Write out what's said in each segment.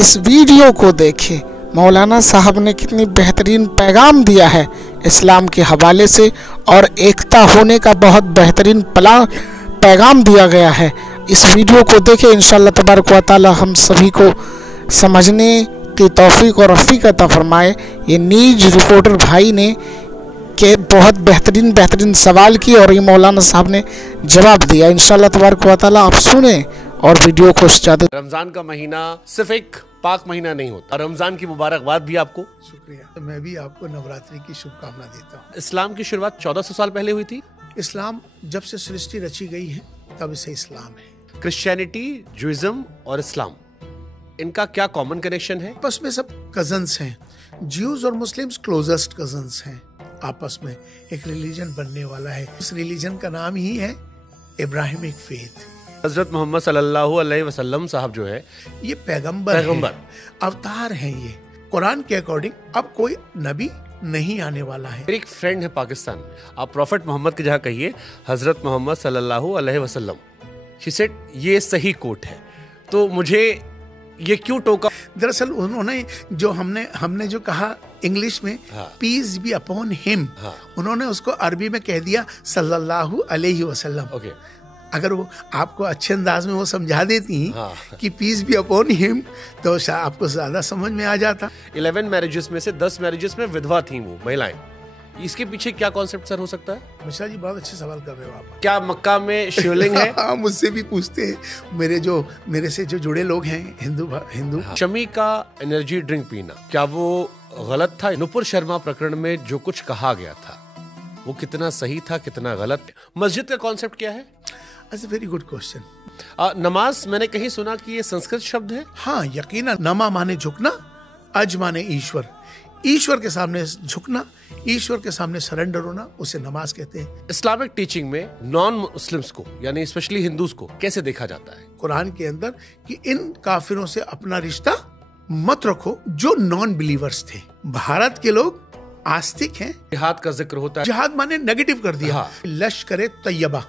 इस वीडियो को देखें। मौलाना साहब ने कितनी बेहतरीन पैगाम दिया है इस्लाम के हवाले से, और एकता होने का बहुत बेहतरीन पैगाम दिया गया है। इस वीडियो को देखें, इंशाअल्लाह तबारक व तआला हम सभी को समझने की तौफीक और रफ़ीक अता फरमाए। ये न्यूज़ रिपोर्टर भाई ने के बहुत बेहतरीन सवाल किए और ये मौलाना साहब ने जवाब दिया। इंशाअल्लाह तबारक व तआला आप सुने और वीडियो को ज़्यादा। रमज़ान का महीना सिर्फ एक पाक महीना नहीं होता, रमज़ान की मुबारकबाद भी आपको। शुक्रिया। मैं भी आपको नवरात्रि की शुभकामना देता हूँ। इस्लाम की शुरुआत 1400 साल पहले हुई थी। इस्लाम जब से सृष्टि रची गई है तब से इस्लाम है। क्रिश्चियनिटी, जुइज्म और इस्लाम, इनका क्या कॉमन कनेक्शन है? आपस में सब कजन्स हैं। ज्यूज और मुस्लिम्स क्लोजेस्ट कजन्स हैं। आपस में एक रिलीजन बनने वाला है। उस रिलीजन का नाम ही है इब्राहिमिक फेथ। हजरत मोहम्मद सल्लल्लाहु अलैहि वसल्लम साहब जो है, ये पैगंबर हैं, अवतार हैं। ये कुरान के अकॉर्डिंग अब कोई नबी नहीं आने वाला है। मेरी एक फ्रेंड है पाकिस्तान में, आप प्रॉफिट मोहम्मद की जगह कहिए हजरत मोहम्मद सल्लल्लाहु अलैहि वसल्लम। शी सेड ये सही कोट है। तो मुझे ये क्यों टोका? दरअसल उन्होंने जो हमने जो कहा इंग्लिश में पीस बी अपॉन हिम, उन्होंने उसको अरबी में कह दिया सल्लल्लाहु अलैहि वसल्लम। ओके, अगर वो आपको अच्छे अंदाज में वो समझा देती कि पीस बी अपॉन हिम तो आपको ज्यादा समझ में आ जाता। 11 मैरिजेस में से 10 मैरिजेस में विधवा थी वो महिलाएं। इसके पीछे क्या कॉन्सेप्ट सर हो सकता है? मिश्रा जी बहुत अच्छे सवाल कर रहे हो आप। क्या मक्का में शिवलिंग है? हाँ, मुझसे भी पूछते हैं मेरे से जो जुड़े लोग हैं हिंदू। शमी का एनर्जी ड्रिंक पीना, क्या वो गलत था? नुपुर शर्मा प्रकरण में जो कुछ कहा गया था वो कितना सही था, कितना गलत? मस्जिद का कॉन्सेप्ट क्या है? That's a very good question. नमाज, मैंने कहीं सुना कि ये संस्कृत शब्द है। हाँ, यकीनन। नमा माने झुकना, अज माने ईश्वर। ईश्वर के सामने झुकना, ईश्वर के सामने सरेंडर होना, उसे नमाज कहते हैं। इस्लामिक टीचिंग में नॉन मुस्लिम्स को यानी स्पेशली हिंदूज को कैसे देखा जाता है कुरान के अंदर? कि इन काफिरों से अपना रिश्ता मत रखो जो नॉन बिलीवर्स थे। भारत के लोग आस्तिक हैं। जिहाद का जिक्र होता है। जिहाद माने नेगेटिव कर दिया। लश्कर तैयबा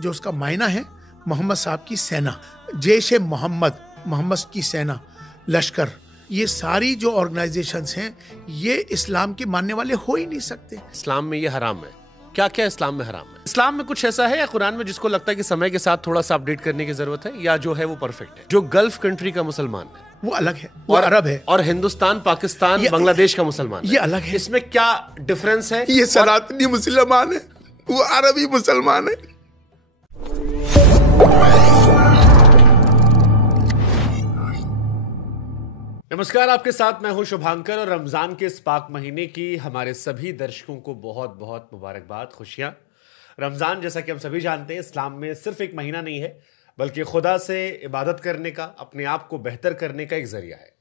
जो उसका मायना है मोहम्मद साहब की सेना, जैश मोहम्मद की सेना, लश्कर, ये सारी जो ऑर्गेनाइजेशंस हैं ये इस्लाम के मानने वाले हो ही नहीं सकते। इस्लाम में ये हराम है। क्या क्या इस्लाम में हराम है? इस्लाम में कुछ ऐसा है या कुरान में जिसको लगता है कि समय के साथ थोड़ा सा अपडेट करने की जरूरत है, या जो है वो परफेक्ट है? जो गल्फ कंट्री का मुसलमान है वो अलग है, वो अरब है। और हिंदुस्तान, पाकिस्तान, बांग्लादेश का मुसलमान ये अलग है। इसमें क्या डिफरेंस है? ये सनातनी मुसलमान है, वो अरबी मुसलमान है। नमस्कार, आपके साथ मैं हूं शुभांकर और रमजान के इस पाक महीने की हमारे सभी दर्शकों को बहुत बहुत मुबारकबाद, खुशियां। रमजान, जैसा कि हम सभी जानते हैं, इस्लाम में सिर्फ एक महीना नहीं है बल्कि खुदा से इबादत करने का, अपने आप को बेहतर करने का एक जरिया है।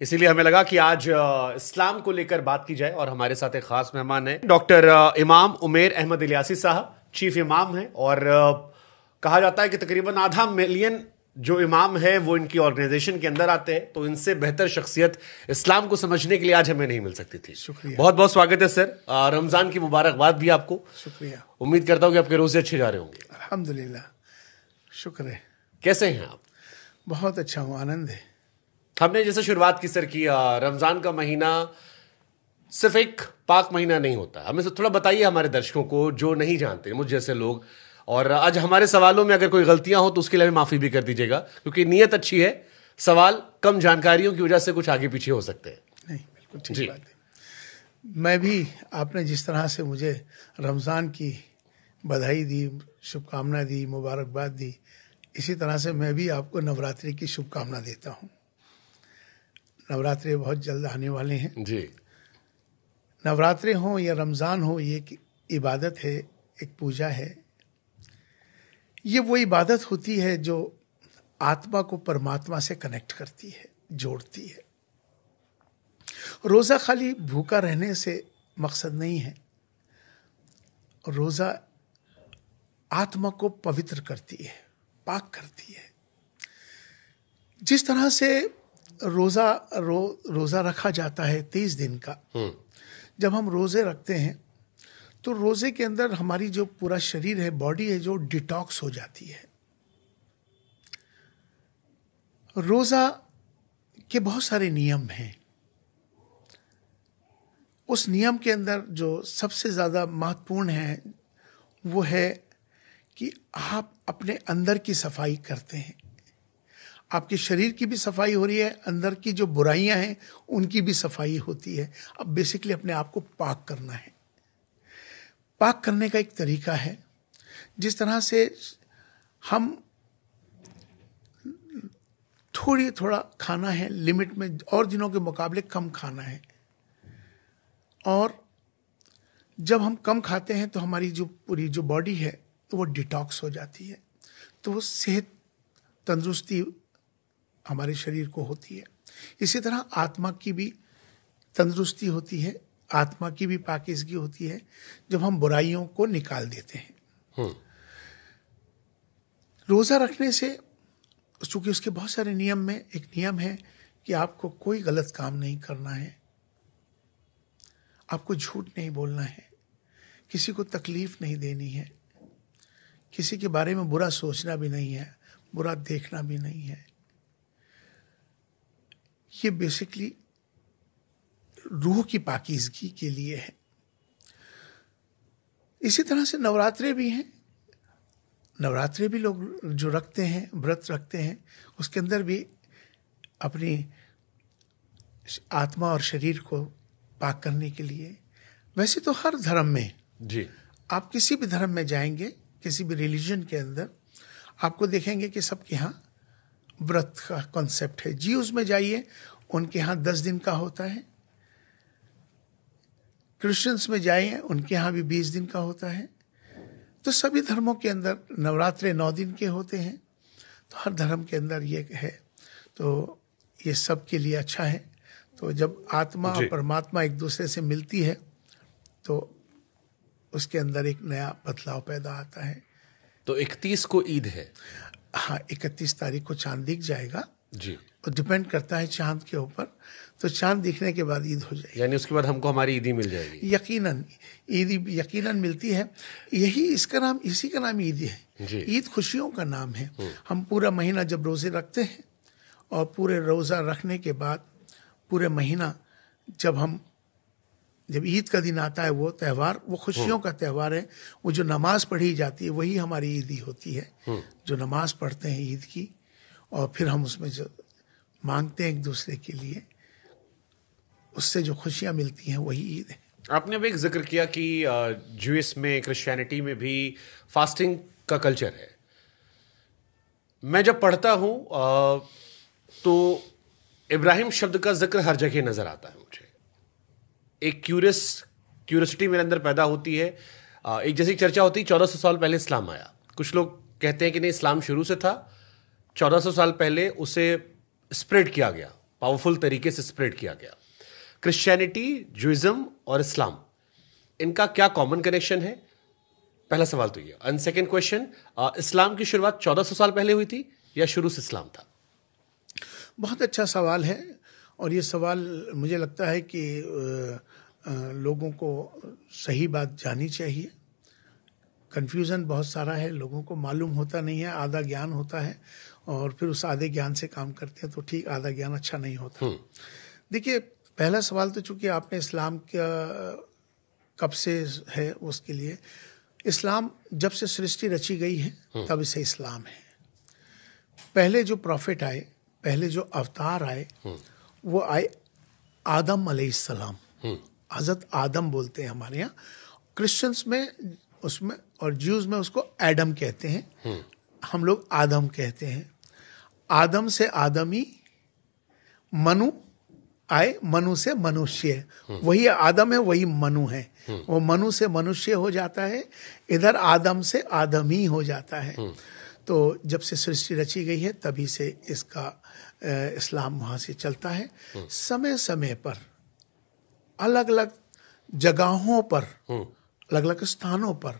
इसीलिए हमें लगा कि आज इस्लाम को लेकर बात की जाए और हमारे साथ एक खास मेहमान है डॉक्टर इमाम उमेर अहमद इलियासी साहब। चीफ इमाम हैं और कहा जाता है कि तकरीबन आधा मिलियन जो इमाम है वो इनकी ऑर्गेनाइजेशन के अंदर आते हैं, तो इनसे बेहतर शख्सियत इस्लाम को समझने के लिए आज हमें नहीं मिल सकती थी। शुक्रिया, बहुत बहुत स्वागत है सर। रमजान की मुबारकबाद भी आपको। शुक्रिया। उम्मीद करता हूँ कि आपके रोजे अच्छे जा रहे होंगे। अल्हम्दुलिल्लाह, शुक्र है। कैसे हैं आप? बहुत अच्छा हूँ, आनंद है। हमने जैसे शुरुआत की सर की, रमजान का महीना सिर्फ एक पाक महीना नहीं होता। हमें थोड़ा बताइए हमारे दर्शकों को जो नहीं जानते, मुझ जैसे लोग, और आज हमारे सवालों में अगर कोई गलतियां हो तो उसके लिए हमें माफी भी कर दीजिएगा, क्योंकि नीयत अच्छी है, सवाल कम जानकारियों की वजह से कुछ आगे पीछे हो सकते हैं। नहीं, बिल्कुल ठीक बात है। मैं भी, आपने जिस तरह से मुझे रमज़ान की बधाई दी, शुभकामना दी, मुबारकबाद दी, इसी तरह से मैं भी आपको नवरात्रि की शुभकामना देता हूँ। नवरात्रि बहुत जल्द आने वाले हैं जी। नवरात्रि हो या रमज़ान हो, ये एक इबादत है, एक पूजा है। ये वो इबादत होती है जो आत्मा को परमात्मा से कनेक्ट करती है, जोड़ती है। रोज़ा खाली भूखा रहने से मकसद नहीं है। रोज़ा आत्मा को पवित्र करती है, पाक करती है। जिस तरह से रोज़ा रखा जाता है 30 दिन का, जब हम रोज़े रखते हैं तो रोज़े के अंदर हमारी जो पूरा शरीर है, बॉडी है, जो डिटॉक्स हो जाती है। रोज़ा के बहुत सारे नियम हैं। उस नियम के अंदर जो सबसे ज़्यादा महत्वपूर्ण है वो है कि आप अपने अंदर की सफाई करते हैं। आपके शरीर की भी सफाई हो रही है, अंदर की जो बुराइयां हैं उनकी भी सफाई होती है। अब बेसिकली अपने आप को पाक करना है। पाक करने का एक तरीका है, जिस तरह से हम थोड़ा खाना है लिमिट में, और दिनों के मुकाबले कम खाना है। और जब हम कम खाते हैं तो हमारी जो पूरी जो बॉडी है तो वो डिटॉक्स हो जाती है, तो वो सेहत तंदुरुस्ती हमारे शरीर को होती है। इसी तरह आत्मा की भी तंदुरुस्ती होती है, आत्मा की भी पाकीज़गी होती है जब हम बुराइयों को निकाल देते हैं। रोज़ा रखने से, चूँकि उसके बहुत सारे नियम में एक नियम है कि आपको कोई गलत काम नहीं करना है, आपको झूठ नहीं बोलना है, किसी को तकलीफ नहीं देनी है, किसी के बारे में बुरा सोचना भी नहीं है, बुरा देखना भी नहीं है। ये बेसिकली रूह की पाकीज़गी के लिए है। इसी तरह से नवरात्रे भी हैं। नवरात्रे भी लोग जो रखते हैं, व्रत रखते हैं, उसके अंदर भी अपनी आत्मा और शरीर को पाक करने के लिए। वैसे तो हर धर्म में जी, आप किसी भी धर्म में जाएंगे, किसी भी रिलीजन के अंदर आपको देखेंगे कि सबके यहाँ व्रत का कॉन्सेप्ट है। ज्यूज में जाइए, उनके यहाँ 10 दिन का होता है। क्रिश्चियंस में जाइए, उनके यहाँ भी 20 दिन का होता है। तो सभी धर्मों के अंदर नवरात्रे 9 दिन के होते हैं। तो हर धर्म के अंदर ये है, तो ये सब के लिए अच्छा है। तो जब आत्मा और परमात्मा एक दूसरे से मिलती है तो उसके अंदर एक नया बदलाव पैदा आता है। तो 31 को ईद है। हाँ, 31 तारीख को चांद दिख जाएगा जी, और डिपेंड करता है चांद के ऊपर। तो चांद दिखने के बाद ईद हो जाएगी, यानी उसके बाद हमको हमारी ईदी मिल जाएगी। यकीनन ईद यकीनन मिलती है। यही इसका नाम, इसी का नाम ईद है। जी। ईद खुशियों का नाम है। हम पूरा महीना जब रोजे रखते हैं और पूरे रोज़ा रखने के बाद पूरे महीना जब ईद का दिन आता है, वो त्यौहार, वो खुशियों का त्यौहार है। वो जो नमाज पढ़ी जाती है वही हमारी ईदी होती है। जो नमाज पढ़ते हैं ईद की, और फिर हम उसमें जो मांगते हैं एक दूसरे के लिए, उससे जो खुशियाँ मिलती हैं वही ईद है। आपने अभी एक जिक्र किया कि ज्यूइश में, क्रिश्चियनिटी में भी फास्टिंग का कल्चर है। मैं जब पढ़ता हूँ तो इब्राहिम शब्द का जिक्र हर जगह नजर आता है मुझे। एक क्यूरियोसिटी मेरे अंदर पैदा होती है। एक जैसी चर्चा होती है 1400 साल पहले इस्लाम आया। कुछ लोग कहते हैं कि नहीं, इस्लाम शुरू से था, 1400 साल पहले उसे स्प्रेड किया गया, पावरफुल तरीके से स्प्रेड किया गया। क्रिश्चियनिटी, ज्यूइज्म और इस्लाम, इनका क्या कॉमन कनेक्शन है? पहला सवाल तो ये। एंड सेकेंड क्वेश्चन, इस्लाम की शुरुआत 1400 साल पहले हुई थी या शुरू से इस्लाम था? बहुत अच्छा सवाल है, और ये सवाल मुझे लगता है कि लोगों को सही बात जानी चाहिए। कन्फ्यूज़न बहुत सारा है, लोगों को मालूम होता नहीं है, आधा ज्ञान होता है और फिर उस आधे ज्ञान से काम करते हैं, तो ठीक, आधा ज्ञान अच्छा नहीं होता। देखिए, पहला सवाल तो चूंकि आपने इस्लाम का कब से है, उसके लिए इस्लाम जब से सृष्टि रची गई है तब से इस्लाम है। पहले जो प्रॉफिट आए, पहले जो अवतार आए, वो आए आदम अलैहिस्सलाम। हज़रत आदम बोलते हैं हमारे यहाँ, क्रिश्चियंस में उसमें और ज्यूज में उसको एडम कहते हैं, हम लोग आदम कहते हैं। आदम से आदमी, मनु आए, मनु से मनुष्य, वही आदम है, वही मनु है। वो मनु से मनुष्य हो जाता है, इधर आदम से आदमी हो जाता है। तो जब से सृष्टि रची गई है तभी से इसका इस्लाम वहाँ से चलता है। समय समय पर अलग अलग जगहों पर, अलग अलग स्थानों पर